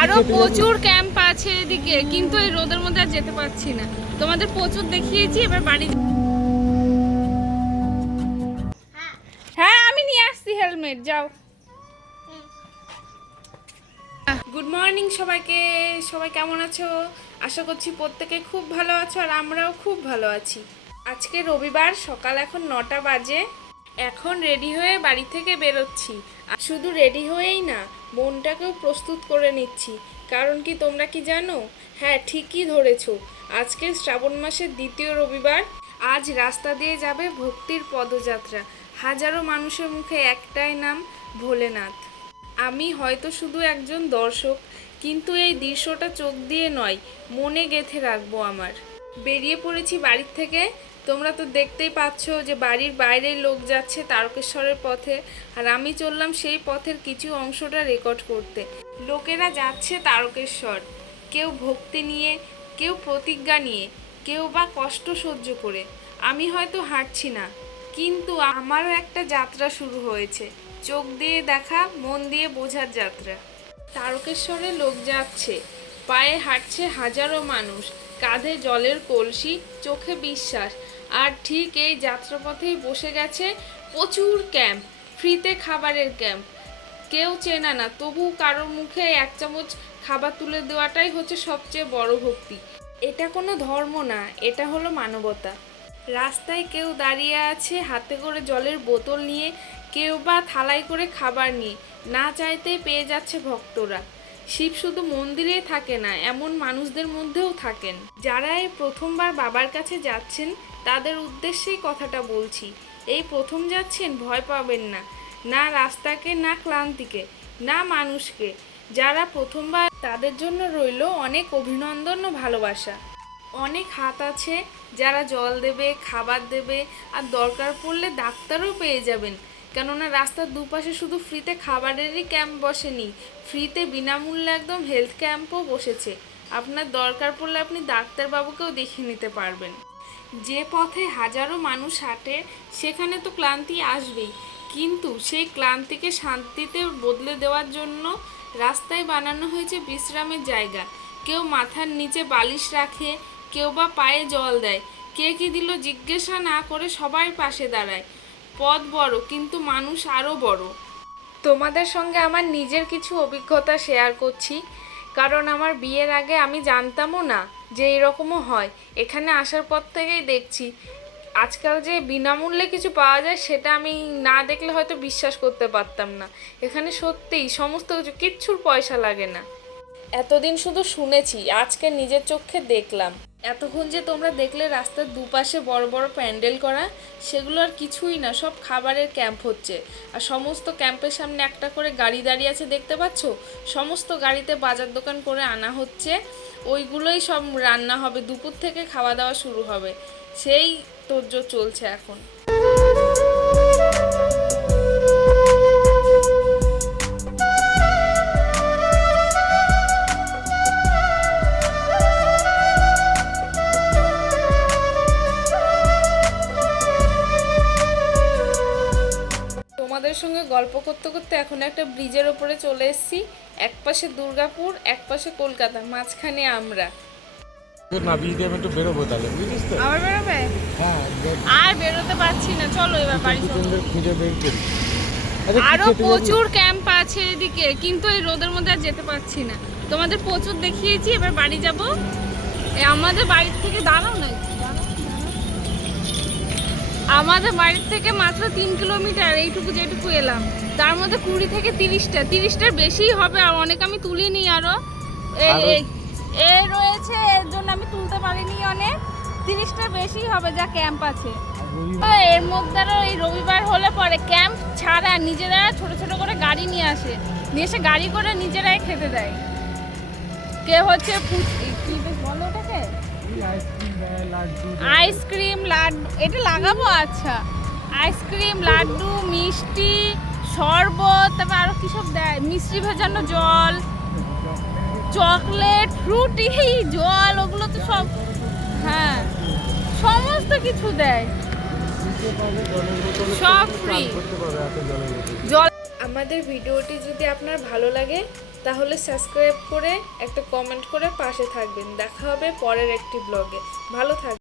আরো প্রচুর ক্যাম্প আছে এদিকে, কিন্তু এই রোদের মধ্যে আর যেতে পারছি না। তোমাদের প্রচুর দেখিয়েছি, এবার বাড়ি। হ্যাঁ আমি নিয়ে আসছি হেলমেট, যাও। গুড মর্নিং সবাইকে। সবাই কেমন আছো? আশা করছি প্রত্যেকে খুব ভালো আছো, আর আমরাও খুব ভালো আছি। আজকে রবিবার, সকাল এখন 9টা বাজে। এখন রেডি হয়ে বাড়ি থেকে বেরোচ্ছি। আর শুধু রেডি হয়েই না, মনটাকেও প্রস্তুত করে নিচ্ছি। কারণ কি তোমরা কি জানো? হ্যাঁ, ঠিকই ধরেছো, আজকে শ্রাবণ মাসের দ্বিতীয় রবিবার। আজ রাস্তা দিয়ে যাবে ভক্তির পদযাত্রা। হাজারো মানুষের মুখে একটাই নাম, ভোলেনাথ। আমি হয়তো শুধু একজন দর্শক, কিন্তু এই দৃশ্যটা চোখ দিয়ে নয়, মনে গেঁথে রাখবো আমার। বেরিয়ে পড়েছি বাড়ির থেকে। তোমরা তো দেখতেই পাচ্ছ যে বাড়ির বাইরের লোক যাচ্ছে তারকেশ্বরের পথে, আর আমি চললাম সেই পথের কিছু অংশটা রেকর্ড করতে। লোকেরা যাচ্ছে তারকেশ্বর, কেউ ভক্তি নিয়ে, কেউ প্রতিজ্ঞা নিয়ে, কেউ বা কষ্ট সহ্য করে। আমি হয়তো হাঁটছি না, কিন্তু আমারও একটা যাত্রা শুরু হয়েছে। চোখ দিয়ে দেখা, মন দিয়ে বোঝার যাত্রা। তারকেশ্বরে লোক যাচ্ছে, পায়ে হাঁটছে হাজারো মানুষ, কাঁধে জলের কলসি, চোখে বিশ্বাস। আর ঠিক এই যাত্রাপথেই বসে গেছে প্রচুর ক্যাম্প, ফ্রিতে খাবারের ক্যাম্প। কেউ চেনা না, তবু কারোর মুখে এক চামচ খাবার তুলে দেওয়াটাই হচ্ছে সবচেয়ে বড় ভক্তি। এটা কোনো ধর্ম না, এটা হলো মানবতা। রাস্তায় কেউ দাঁড়িয়ে আছে হাতে করে জলের বোতল নিয়ে, কেউ বা থালায় করে খাবার নিয়ে, না চাইতেই পেয়ে যাচ্ছে ভক্তরা। শিব শুধু মন্দিরেই থাকে না, এমন মানুষদের মধ্যেও থাকেন। যারা এই প্রথমবার বাবার কাছে যাচ্ছেন, তাদের উদ্দেশ্যেই কথাটা বলছি। এই প্রথম যাচ্ছেন, ভয় পাবেন না। না রাস্তাকে, না ক্লান্তিকে, না মানুষকে। যারা প্রথমবার, তাদের জন্য রইল অনেক অভিনন্দন ও ভালোবাসা। অনেক হাত আছে যারা জল দেবে, খাবার দেবে, আর দরকার পড়লে ডাক্তারও পেয়ে যাবেন। কেননা রাস্তার দুপাশে শুধু ফ্রিতে খাবারেরই ক্যাম্প বসেনি, ফ্রিতে বিনামূল্যে একদম হেলথ ক্যাম্পও বসেছে। আপনার দরকার পড়লে আপনি ডাক্তারবাবুকেও দেখিয়ে নিতে পারবেন। যে পথে হাজারো মানুষ হাঁটে, সেখানে তো ক্লান্তি আসবেই, কিন্তু সেই ক্লান্তিকে শান্তিতে বদলে দেওয়ার জন্য রাস্তায় বানানো হয়েছে বিশ্রামের জায়গা। কেউ মাথার নিচে বালিশ রাখে, কেউ বা পায়ে জল দেয়, কে কী দিল জিজ্ঞাসা না করে সবাই পাশে দাঁড়ায়। পথ বড়, কিন্তু মানুষ আরও বড়। তোমাদের সঙ্গে আমার নিজের কিছু অভিজ্ঞতা শেয়ার করছি, কারণ আমার বিয়ের আগে আমি জানতামও না যে এরকমও হয়। এখানে আসার পর থেকেই দেখছি আজকাল যে বিনামূল্যে কিছু পাওয়া যায়, সেটা আমি না দেখলে হয়তো বিশ্বাস করতে পারতাম না। এখানে সত্যিই সমস্ত কিছু, কিচ্ছুর পয়সা লাগে না। এতদিন শুধু শুনেছি, আজকে নিজের চোখে দেখলাম। এতক্ষণ যে তোমরা দেখলে রাস্তার দুপাশে বড় বড় প্যান্ডেল করা, সেগুলো আর কিছুই না, সব খাবারের ক্যাম্প হচ্ছে। আর সমস্ত ক্যাম্পের সামনে একটা করে গাড়ি দাঁড়িয়ে আছে, দেখতে পাচ্ছ? সমস্ত গাড়িতে বাজার দোকান করে আনা হচ্ছে, ওইগুলোই সব রান্না হবে, দুপুর থেকে খাওয়া দাওয়া শুরু হবে। সেই তোড়জোড় চলছে এখন। তোমাদের সঙ্গে গল্প করতে করতে এখন একটা ব্রিজের ওপরে চলে এসেছি। এক পাশে দুর্গাপুর, এক পাশে কলকাতা, মাঝখানে আমরা। না ব্রিজ দিয়ে একটু বেরোবো তাহলে, বুঝিস তো? আবার বেরোবে? হ্যাঁ, আর বেরোতে পারছি না, চলো এবার বাড়ি চলো। খুঁজে বের করি। আরো প্রচুর ক্যাম্প আছে এদিকে, কিন্তু এই রোদের মধ্যে আর যেতে পারছি না। তোমাদের প্রচুর দেখিয়েছি, এবার বাড়ি যাব। আমাদের বাড়ির থেকে, দাঁড়াও না একটু, আমাদের বাড়ির থেকে মাত্র 3 কিলোমিটার, এইটুকু যেটুকু এলাম, তার মধ্যে 20 থেকে 30টার বেশিই হবে। আর অনেক আমি তুলিনি, আরো এ রয়েছে, এর জন্য আমি তুলতে পারিনি। অনেক 30টার বেশি হবে যা ক্যাম্প আছে এর মধ্যে। আরো এই রবিবার হলে পরে ক্যাম্প ছাড়া নিজেরা ছোট ছোট করে গাড়ি নিয়ে আসে, নিয়ে এসে গাড়ি করে নিজেরাই খেতে দেয়। কে হচ্ছে কি বেশ বলো ওটাকে, আইসক্রিম, লাড্ডু, এটা লাগাবো। আচ্ছা, আইসক্রিম, লাড্ডু, মিষ্টি, শরবত, তারপর আরো কি সব দেয়, মিষ্টি ভেজানো জল, চকলেট, ফ্রুটি, জল, ওগুলো তো সব, হ্যাঁ সমস্ত কিছু দেয়, সব ফ্রি জল। আমাদের ভিডিওটি যদি আপনার ভালো লাগে, তাহলে সাবস্ক্রাইব করে একটা কমেন্ট করে পাশে থাকবেন। দেখা হবে পরের একটি ব্লগে। ভালো থাকবেন।